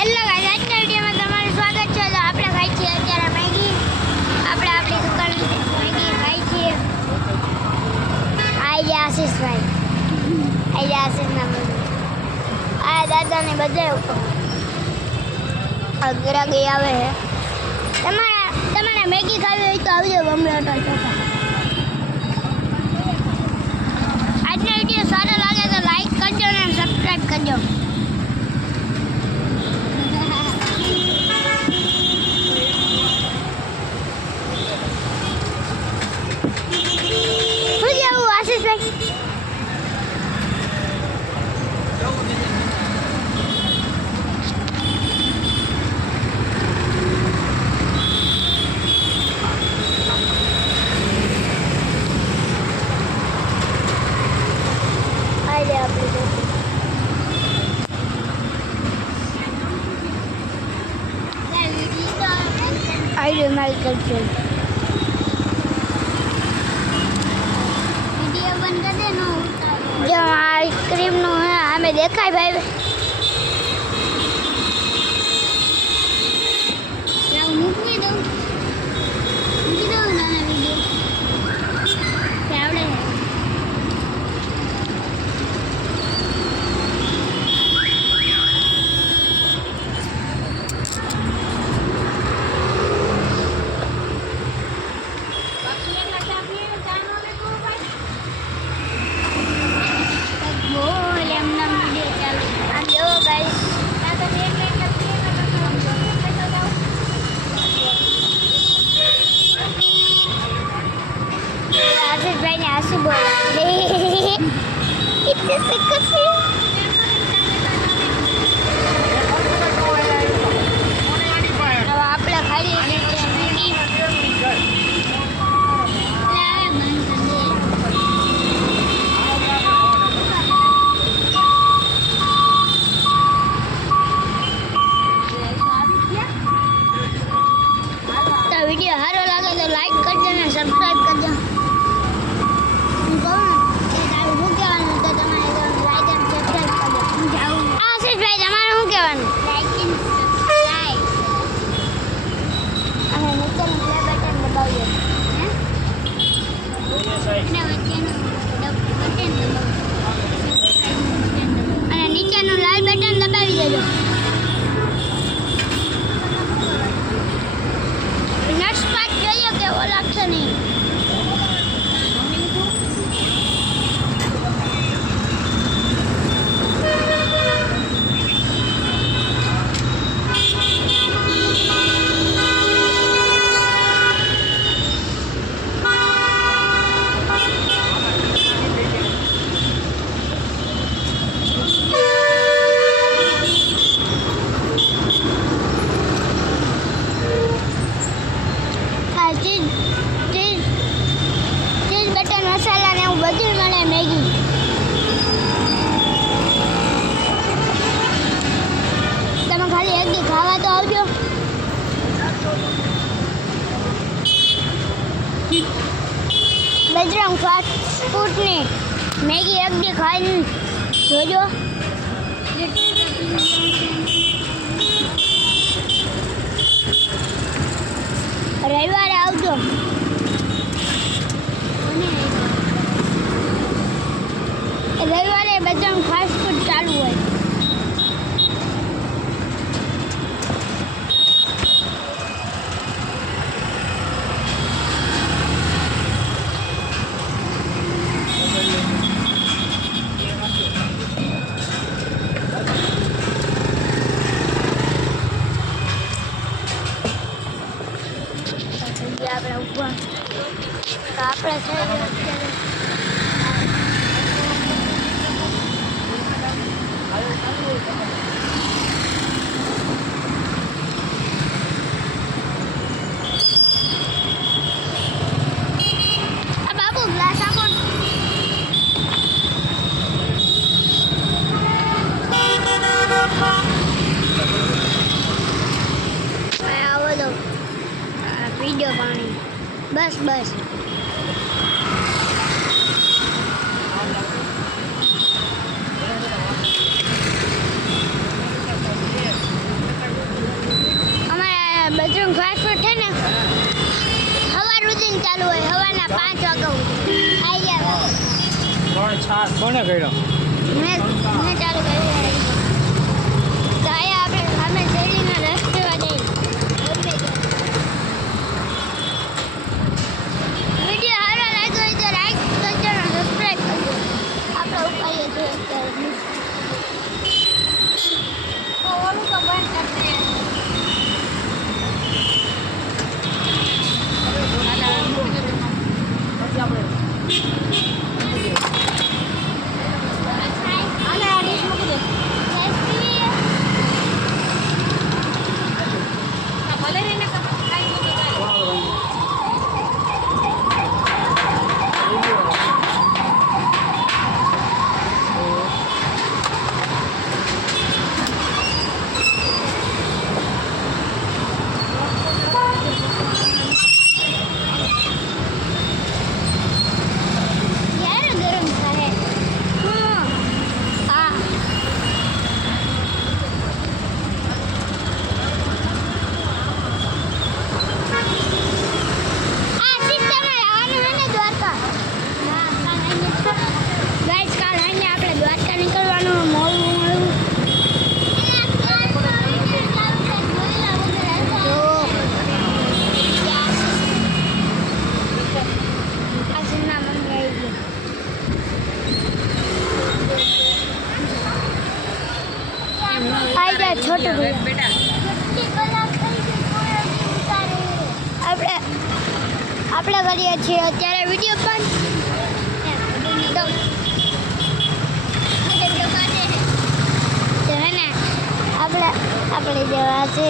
Hello guys, આજના વિડીયોમાં તમારું સ્વાગત છે. તો આપણે ખાઈ છીએ અત્યારે મેગી. આપણે આપણી દુકાન મેગી ખાઈ છીએ. આઈ ગયા આશીષભાઈ, આઈ ગયા આશીષના મમ્મી, આ દાદાને બધે ગ્રાહકી આવે છે. તમારે મેગી ખાવી હોય તો આવજો બોમ્બે હોટલ ચોખા. આજનો વિડીયો સારો લાગે તો લાઈક કરજો અને સબસ્ક્રાઈબ કરજો. મારી કરજો વિડીયો બંધ કરી દે નો જો આઈસ્ક્રીમ નો હે અમે દેખાય ભાઈ લાવ મૂકી દઉં નાના વિડીયો કે આવડે आंसू बोल इतने से कैसे अब आप लोग खाली तो वीडियो हारो लगे तो लाइक कर देना, सब्सक्राइब कर देना. અને નીચેનું લાલ બટન દબાવી દેજો. નેક્સ્ટ પાર્ટ જોઈએ કેવો લાગશે નહીં. મસાલા ને એવું બધું મળે મેગી. તમે ખાલી એક દી ખાવા તો આવજો. બજરંગ ફાસ્ટ ફૂડની મેગી એક દી ખાઈને જોજો. રવિવારે આવજો. રવિવારે બજરંગ ફાસ્ટ ફૂડ ચાલુ હોય. આપણે ઉપર આપણે થઈ બાબુ ગ્લાસ આપો. આવો તો પીજો પાણી. બસ બસ બજરંગ ફાસ્ટ ફૂડ છે ને સવાર સુધી ચાલુ હોય સવારના 5 વાગ્યા સુધી આવી જાય કોને કર્યો મેં ચાલુ કરી તો અહીંયા આપણે સામે શેરડીના રસ પીવા જઈએ વિડીયો સારો લાગ્યો હોય તો લાઈક કરજો અને સબસ્ક્રાઈબ કરજો આપણે ઉપાઈએ છીએ અત્યારે તો ઓલું તો બંધ કરશે छोटू बेटा આપણે કરીએ છીએ અત્યારે વિડીયો પણ તો હે ને આપણે જેવા છે